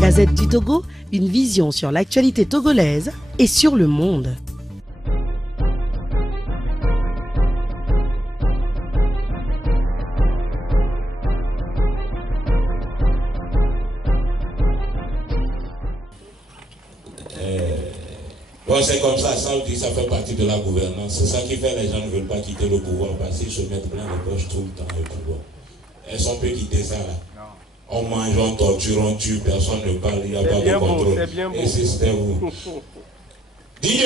Gazette du Togo, une vision sur l'actualité togolaise et sur le monde. Bon, c'est comme ça fait partie de la gouvernance. C'est ça qui fait que les gens ne veulent pas quitter le pouvoir parce qu'ils se mettent plein de poches tout le temps au pouvoir. Est-ce qu'on peut quitter ça là? Non. On mange, on torture, on tue, personne ne parle, il n'y a pas de contrôle. Et c'était vous. DJ!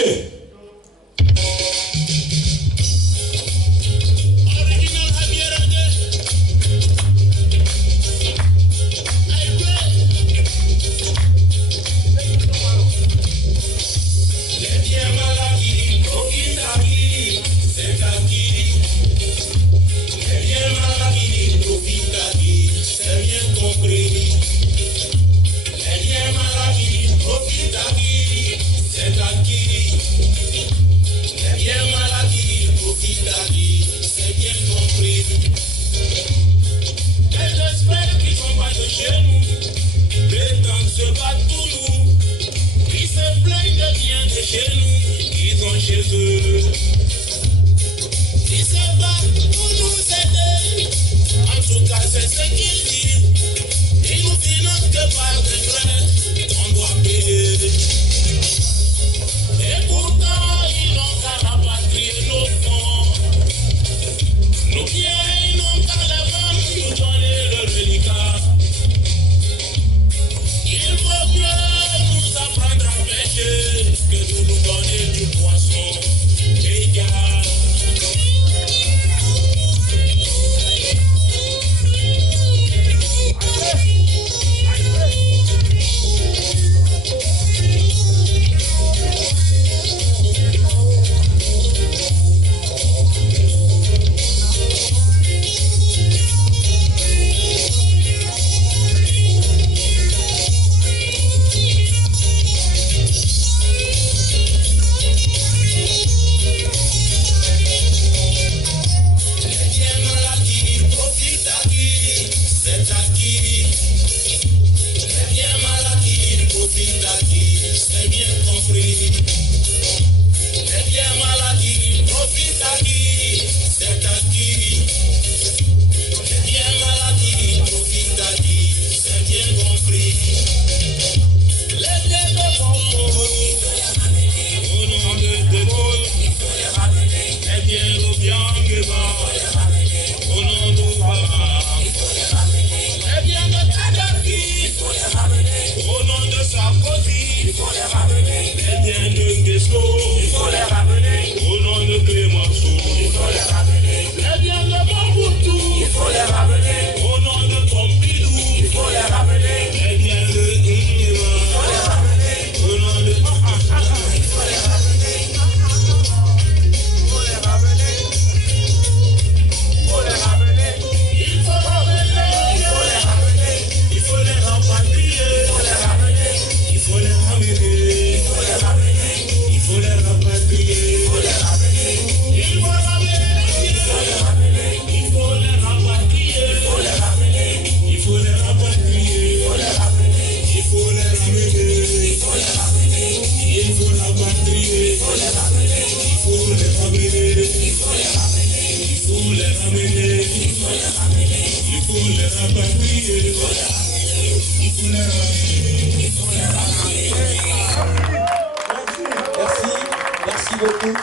Merci beaucoup.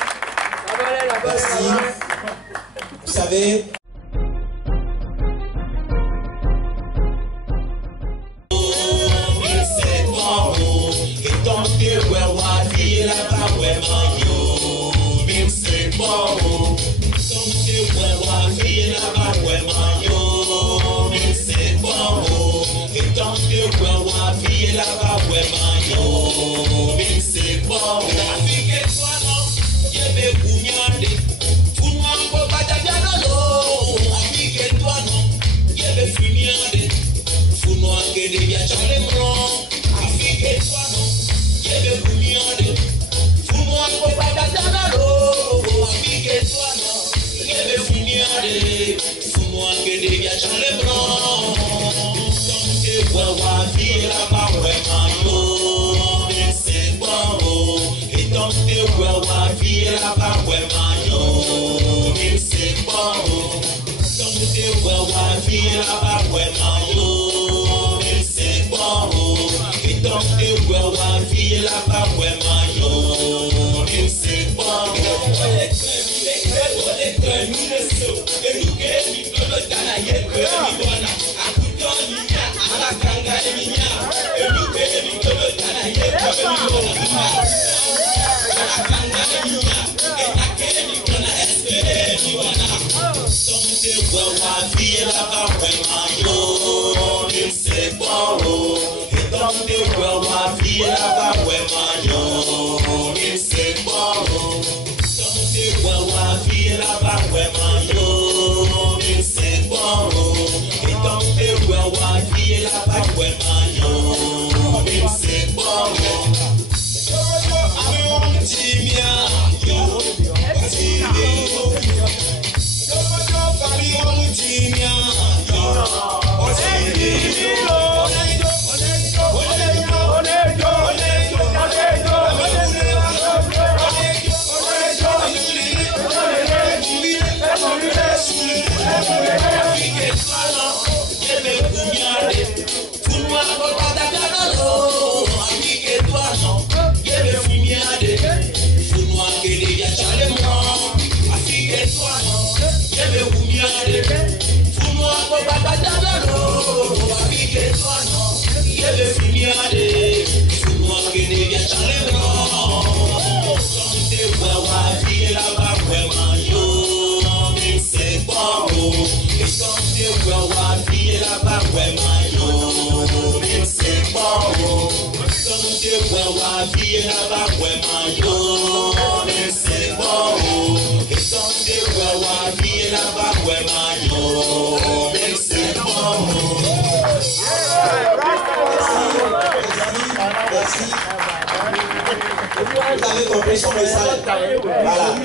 Merci. Vous savez... Well, là-bas, vraiment, yo, même c'est bon, et donc t'es wa fille là-bas, vraiment, yo, même c'est bon, Vous avez compris son message. Voilà.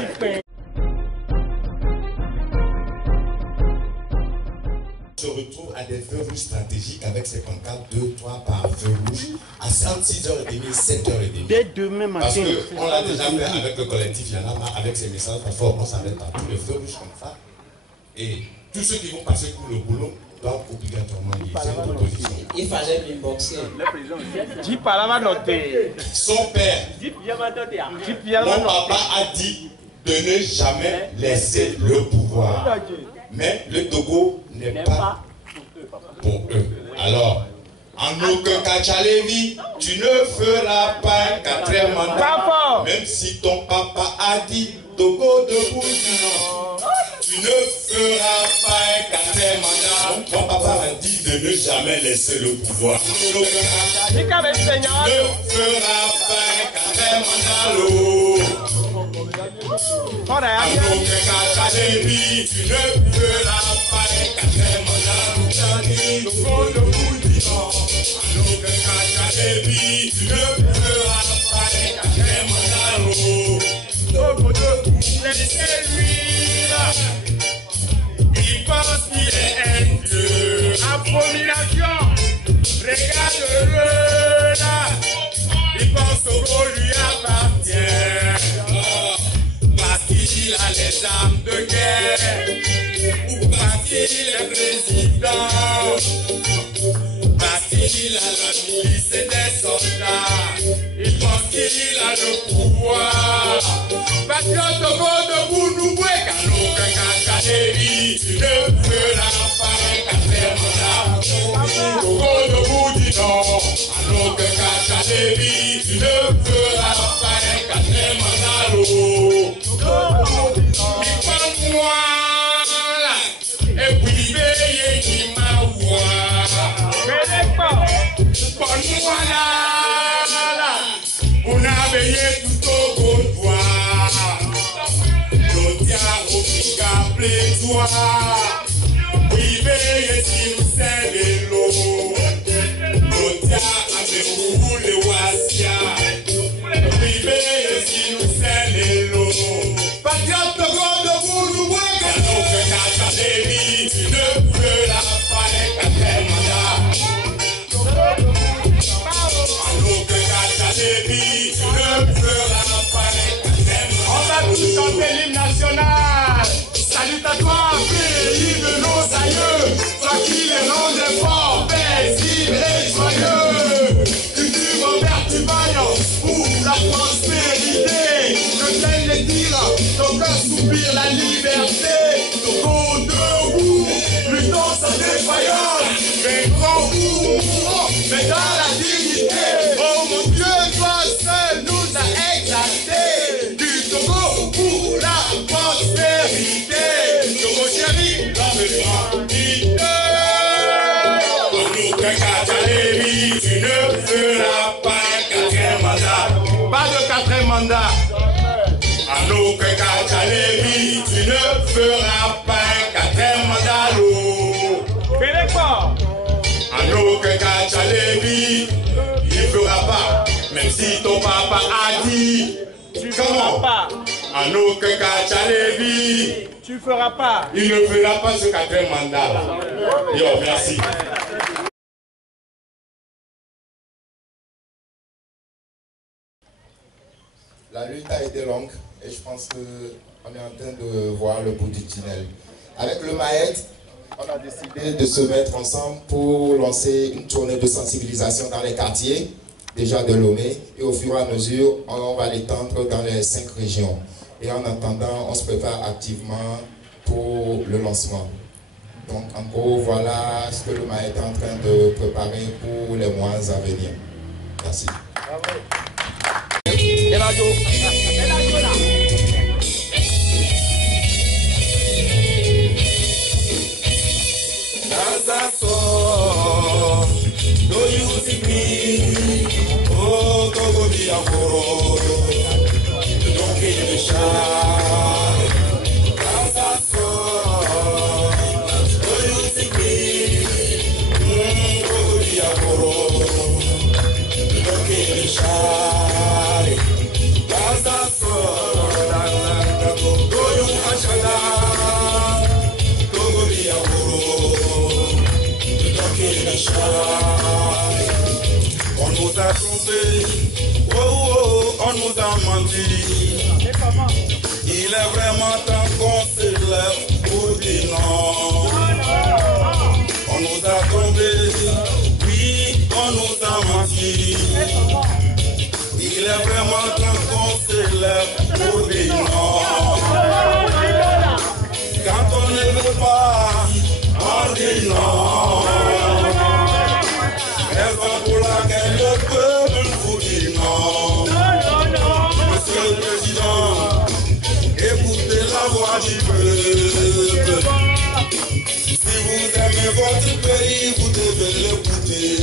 Se retrouve à des feux rouges stratégiques avec ses pancartes 2, 3 par feu rouge à 6h30, 7h30. Dès demain matin. Parce qu'on l'a déjà fait avec le collectif Yanama, avec ses messages, parfois on s'arrête à tous les feux rouges comme ça. Et tous ceux qui vont passer pour le boulot doivent obligatoirement lier cette opposition. Il fallait m'inboxer. Son père, mon papa a dit de ne jamais laisser le pouvoir. Mais le Togo n'est pas pour eux. Alors, en aucun cas, Tchalevi, tu ne feras pas un 4e mandat. Même si ton papa a dit Togo debout, tu ne feras pas un 4e mandat. Ton papa a dit de ne jamais laisser le pouvoir. Tu ne feras pas un 4e mandat. Tu ne feras pas un 4e mandat. Tu ne feras pas un 4e mandat. Laissez-lui là. Il pense qu'il est un dieu. Abomination. Regarde-le là. Il pense au beau lui appartient. Parce qu'il a les armes de guerre. Ou parce qu'il est président. Parce qu'il a la milice et des soldats. Il pense qu'il a le pouvoir. Parce que Togo debout nous voit qu'à l'aucun cas tu ne feras pas un 4e mandat. Togo debout dit non. À l'aucun cas tu ne feras pas un 4e mandat. Il prend moi là. Et puis veillez qui m'a pour moi là. On a veillé tout au comptoir. L'audiard au pica plétoire. Oui, veillez si vous savez l'eau. L'audiard avec vous les wassia. Oui, veillez si vous savez l'eau. Patriote de God de vous nous voit. Car notre cacha des vies, tu ne feras pas un 4e mandat. On va tous chanter l'hymne national. Salut à toi, pays de mais dans la dignité. Oh mon Dieu, toi seul nous a exaltés. Du Togo pour la prospérité. Togo chéri, dans le grandité. Tu ne feras pas un quatrième mandat. Pas de quatrième mandat. Anouk Kachalebi, tu ne feras pas un quatrième mandat. Fais-le pas. Anouk Kachalebi, il ne fera pas. Même si ton papa a dit. Tu ne feras pas. Anouk Kachalebi, tu ne feras pas. Il ne fera pas ce quatrième mandat là. Yo, merci. La lutte a été longue et je pense qu'on est en train de voir le bout du tunnel. Avec le Maed, on a décidé de se mettre ensemble pour lancer une tournée de sensibilisation dans les quartiers, déjà de Lomé, et au fur et à mesure, on va l'étendre dans les 5 régions. Et en attendant, on se prépare activement pour le lancement. Donc en gros, voilà ce que le Maed est en train de préparer pour les mois à venir. Merci. On nous a trompés, oh, oh, on nous a menti. Il est vraiment temps qu'on se lève pour dire non. On nous a trompés, oui, on nous a menti. Il est vraiment temps qu'on se lève pour dire non. Quand on ne veut pas, on dit non. Raison pour laquelle le peuple vous dit non. Monsieur le Président, écoutez la voix du peuple. Si vous aimez votre pays, vous devez l'écouter.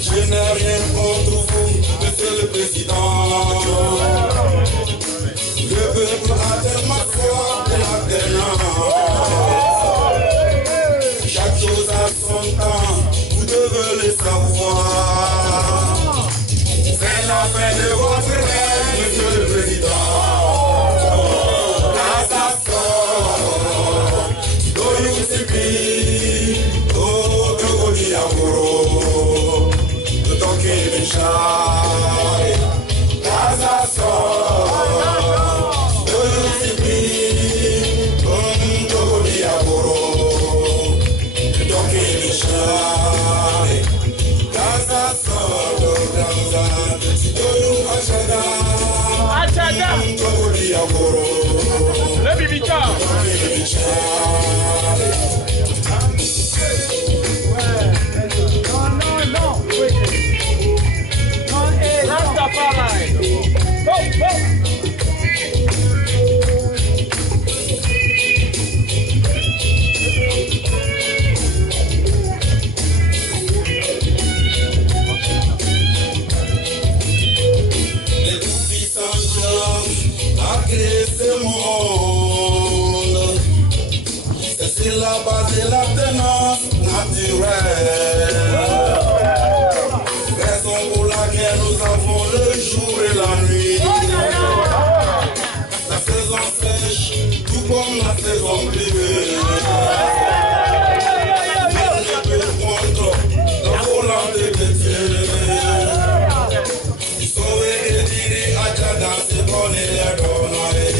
Je n'ai rien contre vous, Monsieur le Président. Le peuple a tellement foi de la terre. Chaque chose a son temps, vous devez le savoir. C'est la fin de votre règne, Monsieur le Président. Le bibita. Non. Rastafari. Go. C'est la base de la tenance naturelle. Raison pour laquelle nous avons le jour et la nuit. La saison sèche, tout comme la saison privée. Rien ne peut contre la volonté de Dieu. Sauver et tirer à Tchada, c'est bon et les donner.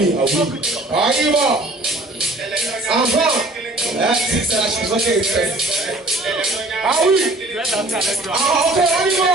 oui, ah oui. On y va. Enfin. Là, c'est la chanson qui est faite. Ah oui. Ah, ok, on y va.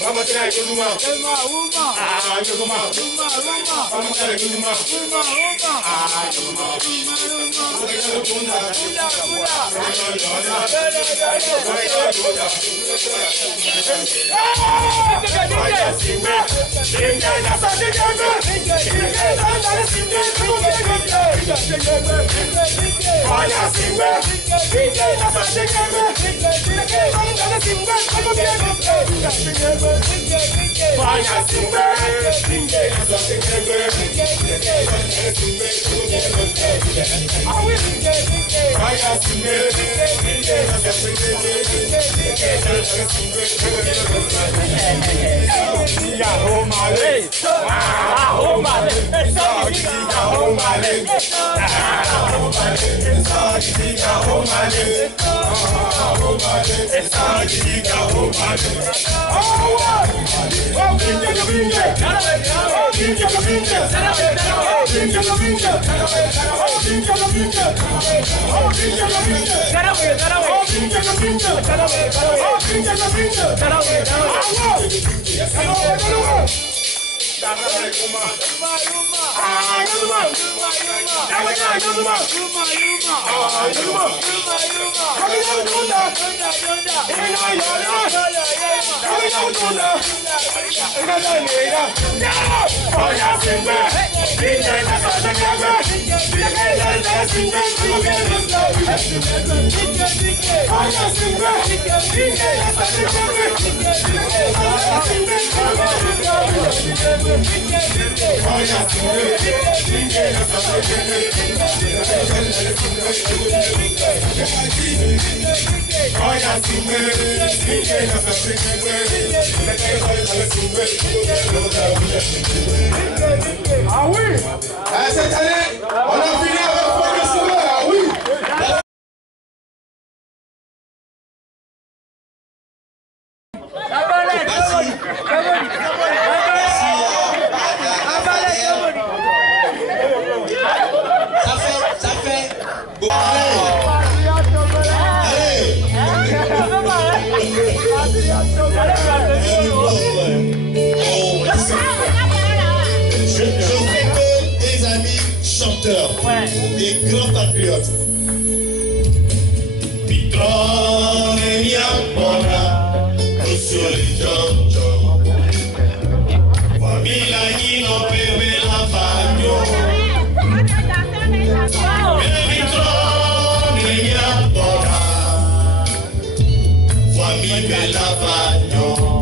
Vamos a traer Guzuma. Ah, Guzuma. Vamos a traer Guzuma. Ah, Guzuma. Ah oui. Cette année, on a fini avec Focus Souverain. Ah oui. Ça fait beaucoup. Je sais que des amis chanteurs, des grands patriotes. Pitron et Miapona, sur les gens. Famille qui n'en peut la bagno. Pitron et Miapona, famille de la bagno.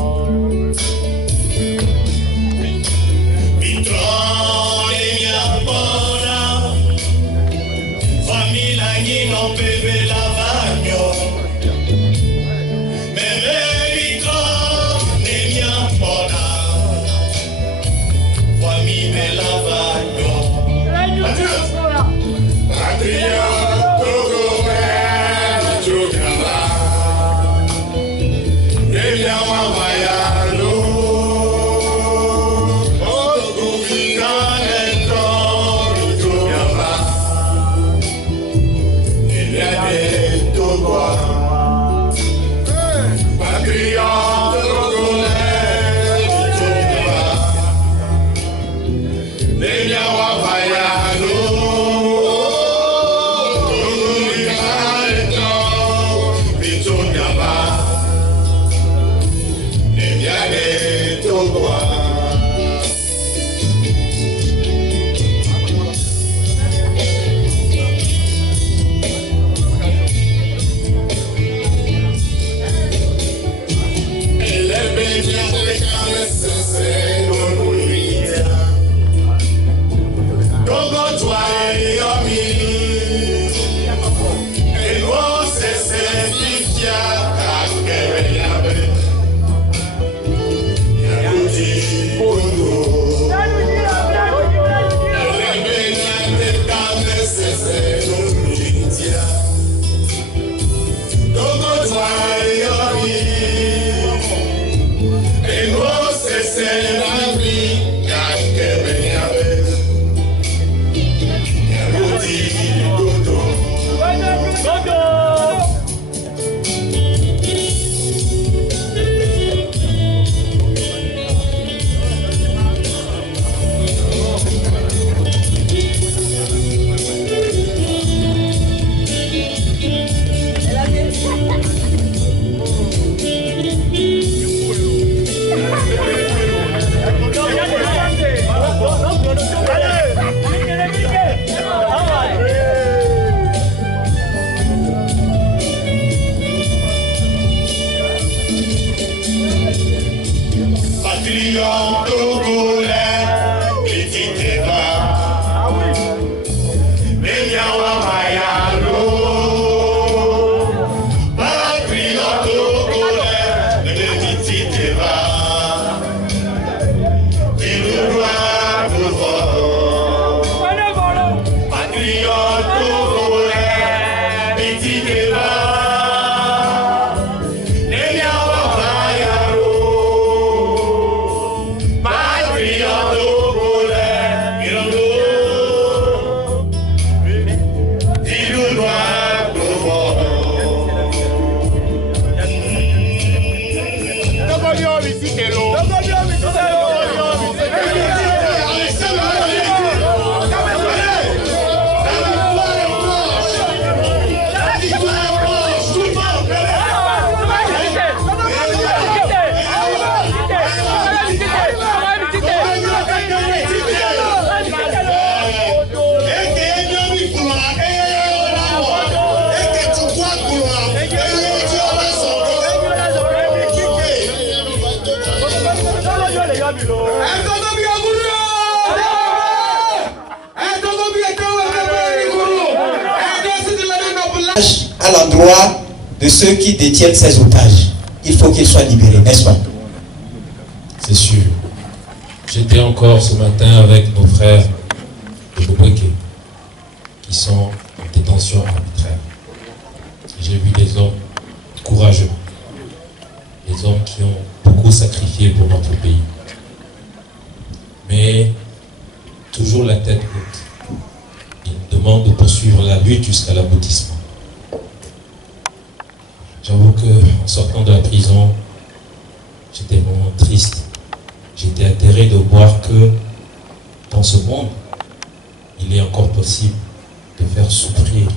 Baba. À l'endroit de ceux qui détiennent ces otages. Il faut qu'ils soient libérés, n'est-ce pas? C'est sûr. J'étais encore ce matin avec nos frères de Bobweke qui sont en détention arbitraire. J'ai vu des hommes courageux, des hommes qui ont beaucoup sacrifié pour notre pays. Mais toujours la tête haute. Ils demandent de poursuivre la lutte jusqu'à l'aboutissement. J'avoue qu'en sortant de la prison, j'étais vraiment triste. J'étais atterré de voir que dans ce monde, il est encore possible de faire souffrir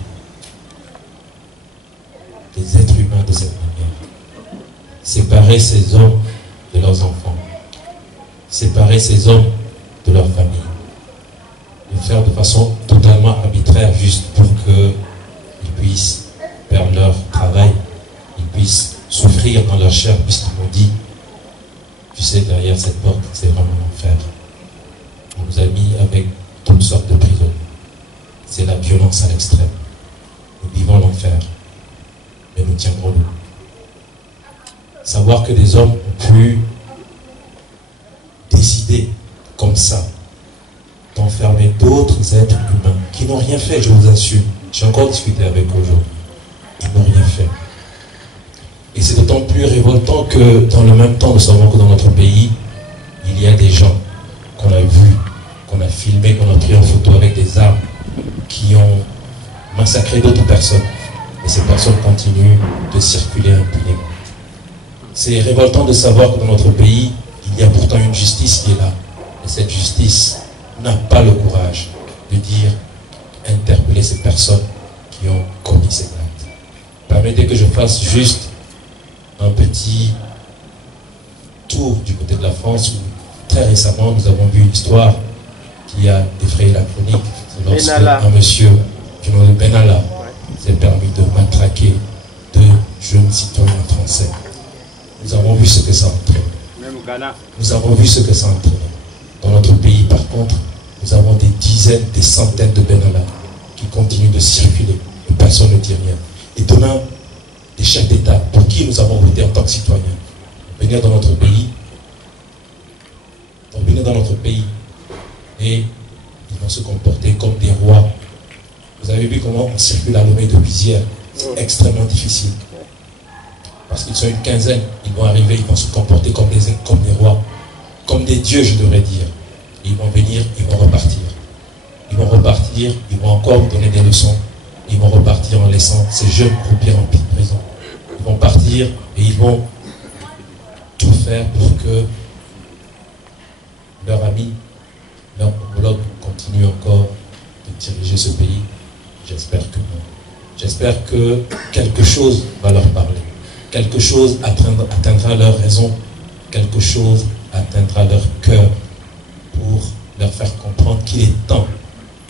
des êtres humains de cette manière. Séparer ces hommes de leurs enfants, séparer ces hommes de leur famille, le faire de façon totalement arbitraire juste pour qu'ils puissent perdre leur travail, ils puissent souffrir dans leur chair, puisqu'ils m'ont dit, tu sais, derrière cette porte, c'est vraiment l'enfer. On nous a mis avec toutes sortes de prisonniers. C'est la violence à l'extrême. Nous vivons l'enfer, mais nous tiendrons le coup. Savoir que des hommes ont pu décider comme ça d'enfermer d'autres êtres humains qui n'ont rien fait, je vous assure. J'ai encore discuté avec eux aujourd'hui. Ils n'ont rien fait. Et c'est d'autant plus révoltant que dans le même temps, nous savons que dans notre pays, il y a des gens qu'on a vus, qu'on a filmés, qu'on a pris en photo avec des armes, qui ont massacré d'autres personnes. Et ces personnes continuent de circuler impunément. C'est révoltant de savoir que dans notre pays, il y a pourtant une justice qui est là. Et cette justice n'a pas le courage de dire, interpeller ces personnes qui ont commis ces actes. Permettez que je fasse juste un petit tour du côté de la France où très récemment nous avons vu une histoire qui a effrayé la chronique. C'est lorsque un monsieur du nom de Benalla s'est permis de matraquer deux jeunes citoyens français. Nous avons vu ce que ça entraîne. Nous avons vu ce que ça entraîne. Dans notre pays, par contre, nous avons des dizaines, des centaines de Benalla qui continuent de circuler et personne ne dit rien. Et demain, des chefs d'État pour qui nous avons voté en tant que citoyens, venir dans notre pays, et ils vont se comporter comme des rois. Vous avez vu comment on circule à Lomé de Visière. C'est extrêmement difficile. Parce qu'ils sont une quinzaine, ils vont arriver, ils vont se comporter comme des rois, comme des dieux, je devrais dire. Et ils vont venir, ils vont repartir. Ils vont repartir, ils vont encore donner des leçons. Ils vont repartir en laissant ces jeunes croupir en prison. Ils vont partir et ils vont tout faire pour que leurs amis, leurs homologues continuent encore de diriger ce pays. J'espère que non. J'espère que quelque chose va leur parler. Quelque chose atteindra leur raison. Quelque chose atteindra leur cœur pour leur faire comprendre qu'il est temps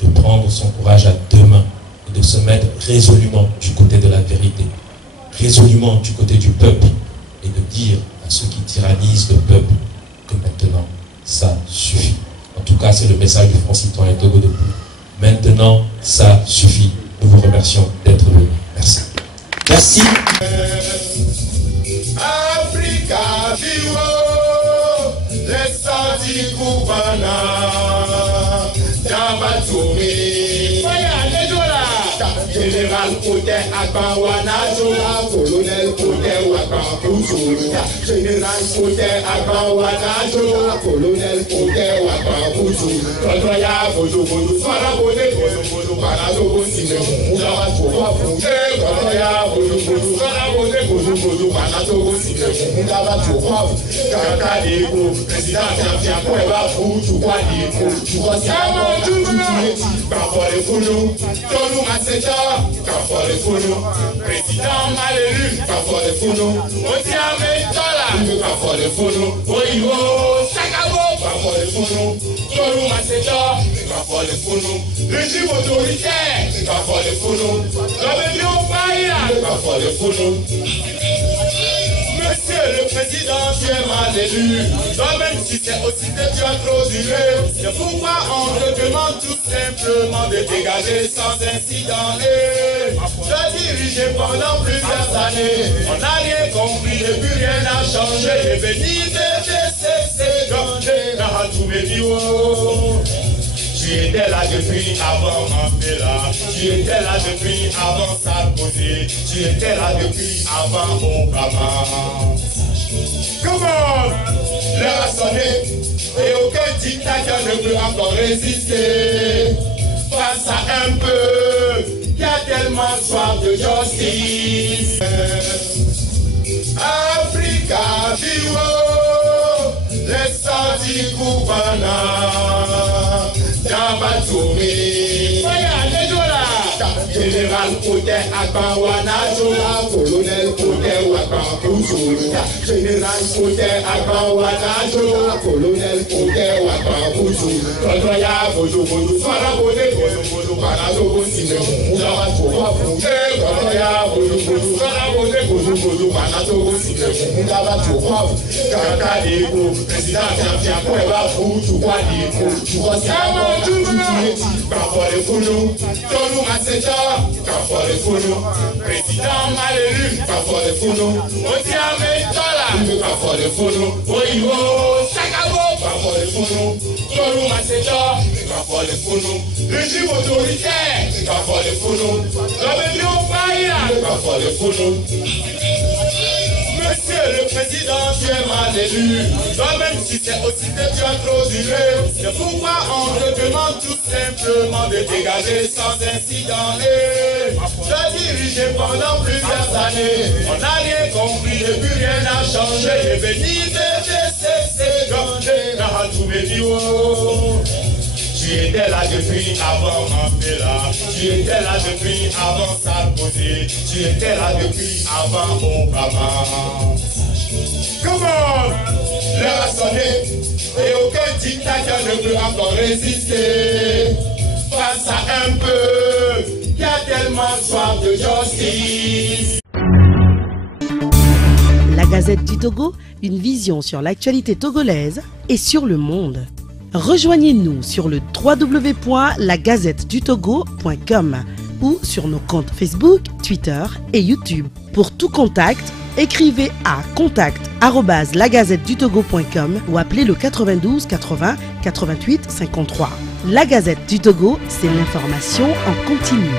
de prendre son courage à deux mains et de se mettre résolument du côté de la vérité, résolument du côté du peuple et de dire à ceux qui tyrannisent le peuple que maintenant, ça suffit. En tout cas, c'est le message du Front Citoyen Togo Debout. Maintenant, ça suffit. Nous vous remercions d'être venus. Merci. Merci. Africa Vivo, let's start the Cubana, Jabatumi. Général Côté Agbawana Jola, colonel Côté Wagan Kouzoula. Général Côté Agbawana Jola, colonel Côté Wagan Kouzoula. Controya Bozo Bozo, Swara Bozo Bozo, Parado Bosine, Moulawa Toba Fouché. Controya Bozo Bozo, Swara Bozo Bozo, Parado Bosine, Moulawa Toba Fouché. Kakadeko, président Tiafia Kweba Fouchou, Wadiko, Chouasama, Chouasama, Bafore Founou, Tonu Maseta. Kafore Founou, président mal élu, Kafore Founou, Otiame Tola, Kafore Founou, Oyo, Sakabo, Kafore Founou, Tolu Maseta, Kafore Founou, régime autoritaire, Kafore Founou, rébellion païenne, Kafore Founou. Monsieur le Président, tu es mal élu. Toi-même, si c'est aussi que tu as trop duré, c'est pourquoi on te demande tout simplement de dégager sans incident. Tu as dirigé pendant plusieurs années. On n'a rien compris et plus rien n'a changé. Et béni c'est danger dans tous mes niveaux. Tu étais là depuis avant Mandela, tu étais là depuis avant Sarkozy, tu étais là depuis avant Obama. Comment l'heure a sonné et aucun dictateur ne peut encore résister face à un peuple qui a tellement soif de justice. Africa Vivo, let's start the Cubana. Jabatumi. Général Côté Agbawana Jola, colonel Côté Wagan Kouzoula. Général Côté Agbawana Jola, colonel Côté Wagan Kouzoula. Controya Bozo Bozo, Swara Bozo Bozo, Parado Bosine, Moulawa Toba Fouché. Controya Bozo Bozo, Swara Bozo Bozo, Parado Bosine, Moulawa Toba Fouché. Kakadeko, président Tiafia Kweba Fouchou, Wadiko, Chouasama, Kafore Founou, Tonu Maseta, Kafore Founou, président mal élu, Kafore Founou, Otiame Tola, Kafore Founou, Oyo, Sakabo, Kafore Founou, Tonu Maseta, Kafore Founou, régime autoritaire, Kafore Founou, rébellion païenne, Kafore Founou. Monsieur le Président, tu es mal élu. Toi-même, si c'est aussi que tu as trop duré, c'est pourquoi on te demande tout simplement de dégager sans incident. Tu as dirigé pendant plusieurs années. On n'a rien compris et plus rien n'a changé. Et béni c'est danger dans tous mes niveaux. Tu étais là depuis avant Mandela, tu étais là depuis avant Sarkozy, tu étais là depuis avant Obama. Comment l'heure a sonné et aucun dictateur ne peut encore résister face à un peuple qui a tellement soif de justice. La Gazette du Togo, une vision sur l'actualité togolaise et sur le monde. Rejoignez-nous sur le www.lagazettedutogo.com ou sur nos comptes Facebook, Twitter et YouTube. Pour tout contact, écrivez à contact@lagazettedutogo.com ou appelez le 92 80 88 53. La Gazette du Togo, c'est l'information en continu.